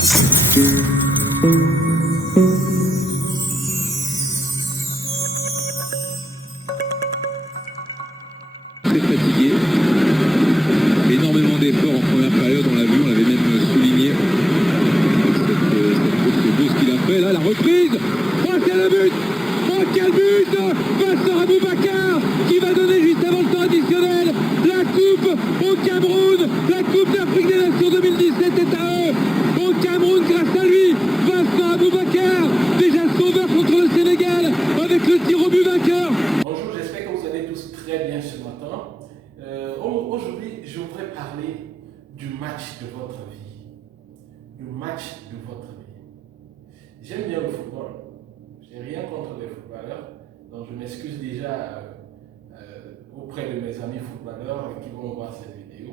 Très fatigué. Énormément d'efforts en première période, on l'a vu, on l'avait même souligné. Cette course douce qu'il a fait. Là, la reprise. Oh, quel but! Oh, quel but! Vincent Aboubakar qui va donner juste avant le temps additionnel la coupe au Cameroun. La coupe d'Afrique des Nations 2017 est à eux. Au Cameroun, grâce à lui, Vincent Aboubakar, déjà sauveur contre le Sénégal avec le tir au but vainqueur. Bonjour, j'espère que vous allez tous très bien ce matin. Aujourd'hui, je voudrais parler du match de votre vie. Du match de votre vie. J'aime bien le football. Je n'ai rien contre les footballeurs. Donc je m'excuse déjà auprès de mes amis footballeurs qui vont voir cette vidéo.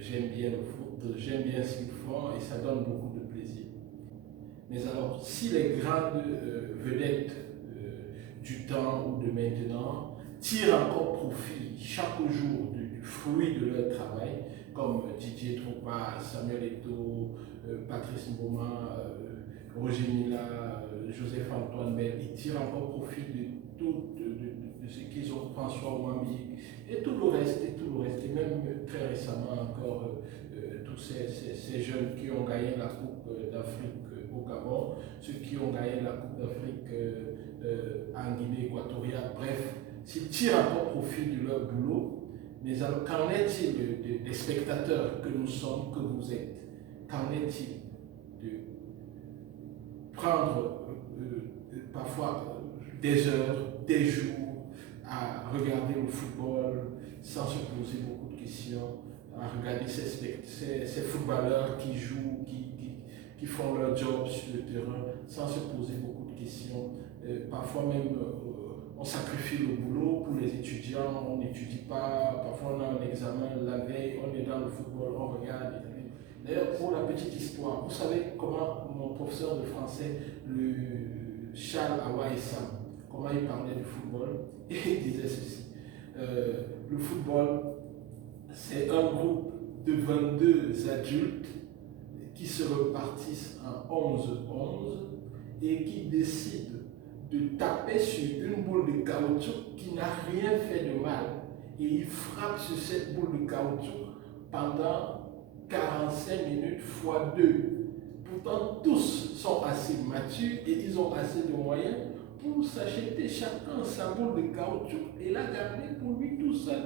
J'aime bien le foot, j'aime bien ce qu'ils font et ça donne beaucoup de plaisir. Mais alors, si les grandes vedettes du temps ou de maintenant tirent encore profit chaque jour du fruit de leur travail, comme Didier Drogba, Samuel Eto'o, Patrice Mboma, Roger Mila, Joseph-Antoine Bell, ils tirent encore profit de tout de ce qu'ils ont, François Ouambi, et tout le reste, et même très récemment encore tous ces jeunes qui ont gagné la Coupe d'Afrique au Gabon, ceux qui ont gagné la Coupe d'Afrique en Guinée équatoriale, bref, s'ils tirent encore profit de leur boulot, mais alors qu'en est-il des spectateurs que nous sommes, que vous êtes? Qu'en est-il de prendre parfois des heures, des jours à regarder le football sans se poser beaucoup de questions, à regarder ces footballeurs qui jouent, qui font leur job sur le terrain sans se poser beaucoup de questions. Parfois même on sacrifie le boulot pour les étudiants, on n'étudie pas, parfois on a un examen la veille, on est dans le football, on regarde. D'ailleurs, pour la petite histoire, vous savez comment mon professeur de français, le Charles Awaïsam, comment il parlait du football, et il disait ceci. Le football, c'est un groupe de 22 adultes qui se repartissent en 11-11 et qui décident de taper sur une boule de caoutchouc qui n'a rien fait de mal. Et ils frappent sur cette boule de caoutchouc pendant 45 minutes fois 2. Pourtant, tous sont assez matures et ils ont assez de moyens pour s'acheter chacun sa boule de caoutchouc et la garder pour lui tout seul.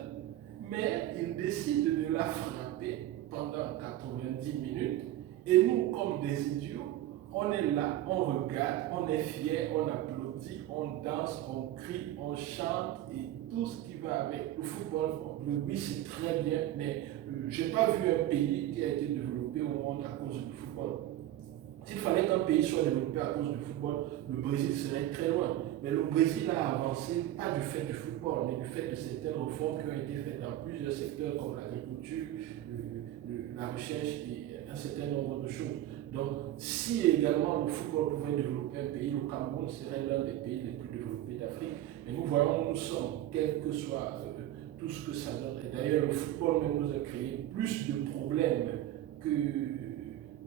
Mais ils décident de la frapper pendant 90 minutes et nous, comme des idiots, on est là, on regarde, on est fiers, on applaudit, on danse, on crie, on chante et tout ce qui va avec. Le football, le rugby, c'est très bien, mais je n'ai pas vu un pays qui a été développé au monde à cause du football. S'il fallait qu'un pays soit développé à cause du football, le Brésil serait très loin. Mais le Brésil a avancé, pas du fait du football, mais du fait de certaines réformes qui ont été faites dans plusieurs secteurs comme l'agriculture, la recherche et un certain nombre de choses. Donc, si également le football pouvait développer un pays, le Cameroun serait l'un des pays les plus développés d'Afrique. Mais nous voyons où nous sommes, quel que soit tout ce que ça donne. Et d'ailleurs, le football même nous a créé plus de problèmes que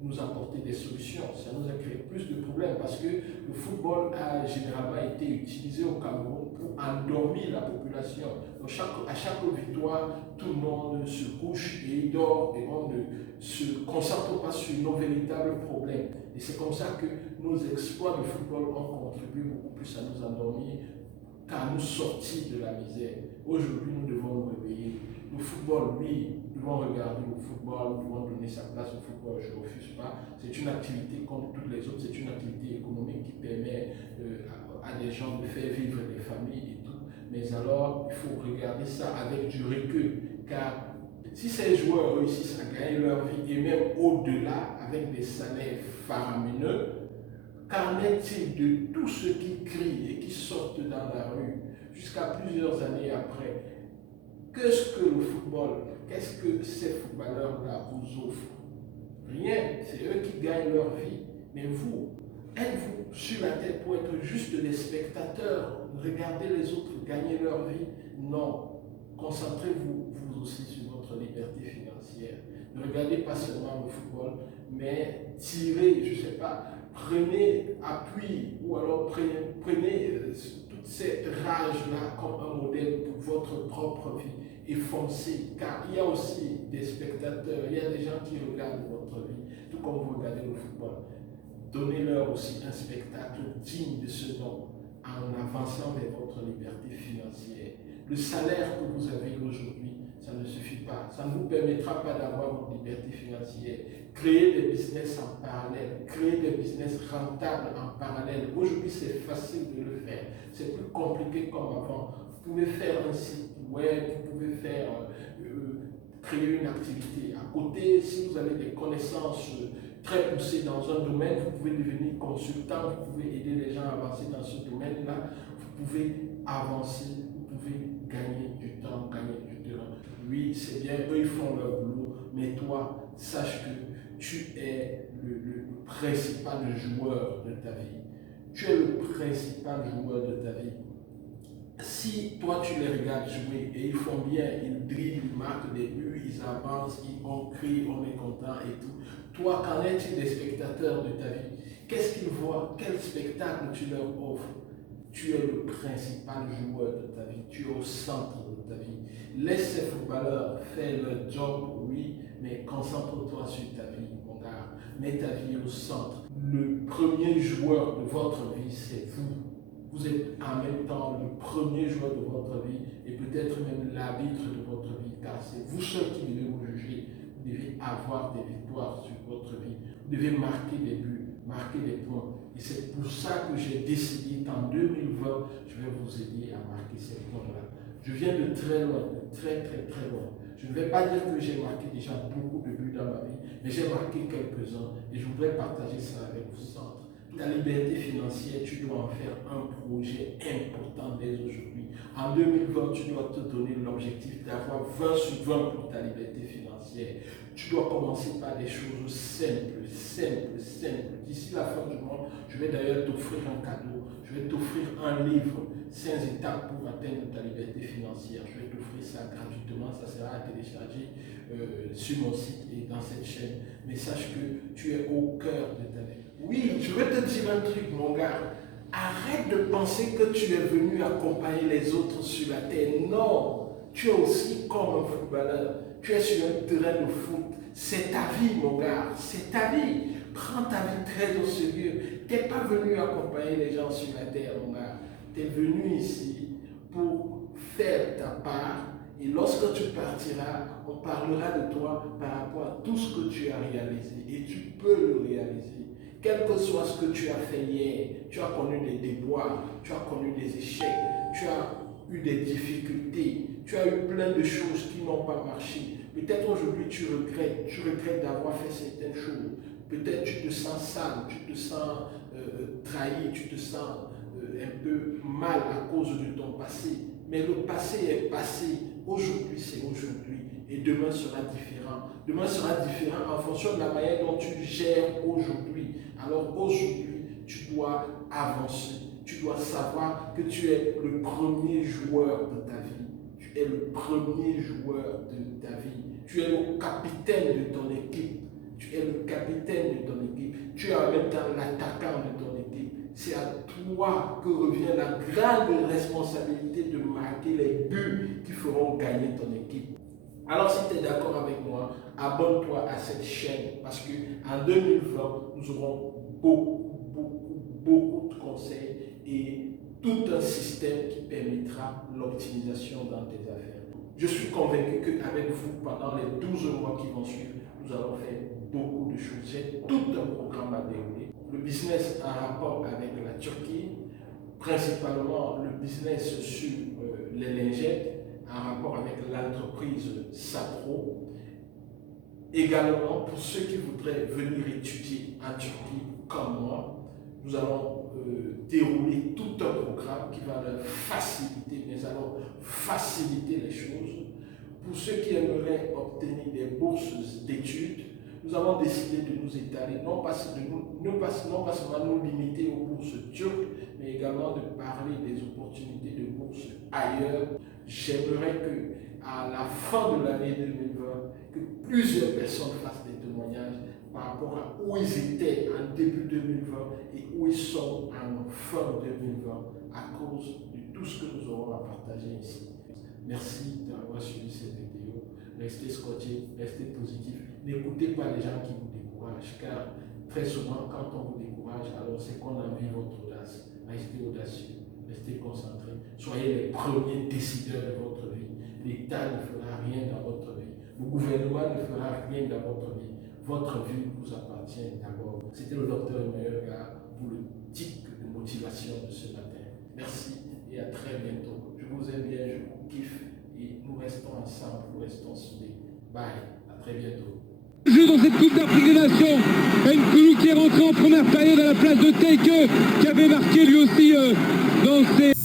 nous apporter des solutions. Ça nous a créé plus de problèmes parce que le football a généralement été utilisé au Cameroun pour endormir la population. Donc à chaque victoire, tout le monde se couche et il dort et on ne se concentre pas sur nos véritables problèmes. Et c'est comme ça que nos exploits de football ont contribué beaucoup plus à nous endormir qu'à nous sortir de la misère. Aujourd'hui, nous devons nous réveiller. Le football, oui, nous devons regarder le football, nous devons donner sa place au football, je ne refuse pas. C'est une activité comme toutes les autres, c'est une activité économique qui permet à des gens de faire vivre des familles et tout. Mais alors, il faut regarder ça avec du recul, car si ces joueurs réussissent à gagner leur vie et même au-delà avec des salaires faramineux, qu'en est-il de tous ceux qui crient et qui sortent dans la rue jusqu'à plusieurs années après? Qu'est-ce que le football, qu'est-ce que ces footballeurs-là vous offrent? Rien, c'est eux qui gagnent leur vie. Mais vous, êtes-vous sur la tête pour être juste des spectateurs, regarder les autres gagner leur vie? Non. Concentrez-vous, vous aussi, sur votre liberté financière. Ne regardez pas seulement le football, mais tirez, je ne sais pas, prenez appui ou alors prenez toute cette rage-là comme un modèle pour votre propre vie et foncez, car il y a aussi des spectateurs, il y a des gens qui regardent votre vie, tout comme vous regardez le football. Donnez-leur aussi un spectacle digne de ce nom en avançant vers votre liberté financière. Le salaire que vous avez aujourd'hui, ça ne suffit pas. Ça ne vous permettra pas d'avoir votre liberté financière. Créez des business en parallèle, créez des business rentables en parallèle. Aujourd'hui, c'est facile de le faire. C'est plus compliqué comme avant. Vous pouvez faire un site web, vous pouvez faire créer une activité. À côté, si vous avez des connaissances très poussées dans un domaine, vous pouvez devenir consultant, vous pouvez aider les gens à avancer dans ce domaine-là, vous pouvez avancer, vous pouvez gagner du temps, gagner du terrain. Oui, c'est bien, eux ils font leur boulot, mais toi, sache que tu es le principal joueur de ta vie. Tu es le principal joueur de ta vie. Si toi tu les regardes jouer et ils font bien, ils dribblent, ils marquent des buts, ils avancent, on crie, on est content et tout. Toi, qu'en es-tu des spectateurs de ta vie? Qu'est-ce qu'ils voient? Quel spectacle tu leur offres? Tu es le principal joueur de ta vie, tu es au centre de ta vie. Laisse ces footballeurs faire leur job, oui, mais concentre-toi sur ta vie, mon gars. Mets ta vie au centre. Le premier joueur de votre vie, c'est vous. Vous êtes en même temps le premier joueur de votre vie et peut-être même l'arbitre de votre vie, car c'est vous seul qui devez vous juger. Vous devez avoir des victoires sur votre vie. Vous devez marquer des buts, marquer des points. Et c'est pour ça que j'ai décidé qu'en 2020, je vais vous aider à marquer ces points-là. Je viens de très loin, de très loin. Je ne vais pas dire que j'ai marqué déjà beaucoup de buts dans ma vie, mais j'ai marqué quelques-uns et je voudrais partager ça avec vous centre. Ta liberté financière, tu dois en faire un projet important dès aujourd'hui. En 2020, tu dois te donner l'objectif d'avoir 20 sur 20 pour ta liberté financière. Tu dois commencer par des choses simples. D'ici la fin du mois, je vais d'ailleurs t'offrir un cadeau. Je vais t'offrir un livre, 5 étapes pour atteindre ta liberté financière. Je vais t'offrir ça gratuitement. Ça sera à télécharger sur mon site et dans cette chaîne. Mais sache que tu es au cœur de ta vie. Oui, je vais te dire un truc, mon gars. Arrête de penser que tu es venu accompagner les autres sur la terre. Non, tu es aussi comme un footballeur. Tu es sur un terrain de foot. C'est ta vie, mon gars. C'est ta vie. Prends ta vie très au sérieux. Tu n'es pas venu accompagner les gens sur la terre, mon gars. Tu es venu ici pour faire ta part. Et lorsque tu partiras, on parlera de toi par rapport à tout ce que tu as réalisé. Et tu peux le réaliser. Quel que soit ce que tu as fait hier, tu as connu des déboires, tu as connu des échecs, tu as eu des difficultés, tu as eu plein de choses qui n'ont pas marché. Peut-être aujourd'hui tu regrettes d'avoir fait certaines choses. Peut-être tu te sens sale, tu te sens trahi, tu te sens un peu mal à cause de ton passé. Mais le passé est passé. Aujourd'hui, c'est aujourd'hui. Et demain sera différent. Demain sera différent en fonction de la manière dont tu gères aujourd'hui. Alors aujourd'hui, tu dois avancer. Tu dois savoir que tu es le premier joueur de ta vie. Tu es le premier joueur de ta vie. Tu es le capitaine de ton équipe. Tu es le capitaine de ton équipe. Tu es en même temps l'attaquant de ton équipe. C'est à toi que revient la grande responsabilité de marquer les buts qui feront gagner ton équipe. Alors si tu es d'accord avec moi, abonne-toi à cette chaîne parce qu'en 2020, nous aurons beaucoup de conseils et tout un système qui permettra l'optimisation dans tes affaires. Je suis convaincu qu'avec vous, pendant les 12 mois qui vont suivre, nous allons faire beaucoup de choses. J'ai tout un programme à dérouler. Le business en rapport avec la Turquie, principalement le business sur les lingettes, en rapport avec l'entreprise Sapro. Également, pour ceux qui voudraient venir étudier en Turquie comme moi, nous allons dérouler tout un programme qui va leur faciliter, mais allons faciliter les choses. Pour ceux qui aimeraient obtenir des bourses d'études, nous avons décidé de nous étaler, non pas seulement nous limiter aux bourses turques, mais également de parler des opportunités de bourses ailleurs. J'aimerais qu'à la fin de l'année 2020, que plusieurs personnes fassent des témoignages par rapport rapport à où ils étaient en début 2020 et où ils sont en fin 2020 à cause de tout ce que nous aurons à partager ici. Merci d'avoir suivi cette vidéo. Restez scotchés, restez positifs. N'écoutez pas les gens qui vous découragent, car très souvent, quand on vous décourage, alors c'est qu'on a vu votre audace. Restez audacieux, restez concentrés. Soyez les premiers décideurs de votre vie. L'État ne fera rien dans votre vie. Le gouvernement ne fera rien dans votre vie. Votre vie vous appartient d'abord. C'était le docteur Meurga pour le tic de motivation de ce matin. Merci et à très bientôt. Je vous aime bien, je vous kiffe et nous restons ensemble, nous restons soudés. Bye, à très bientôt. Jeu dans cette Coupe d'Afrique des Nations. Nkoulou qui est rentré en première période à la place de Teike, qui avait marqué lui aussi dans ses...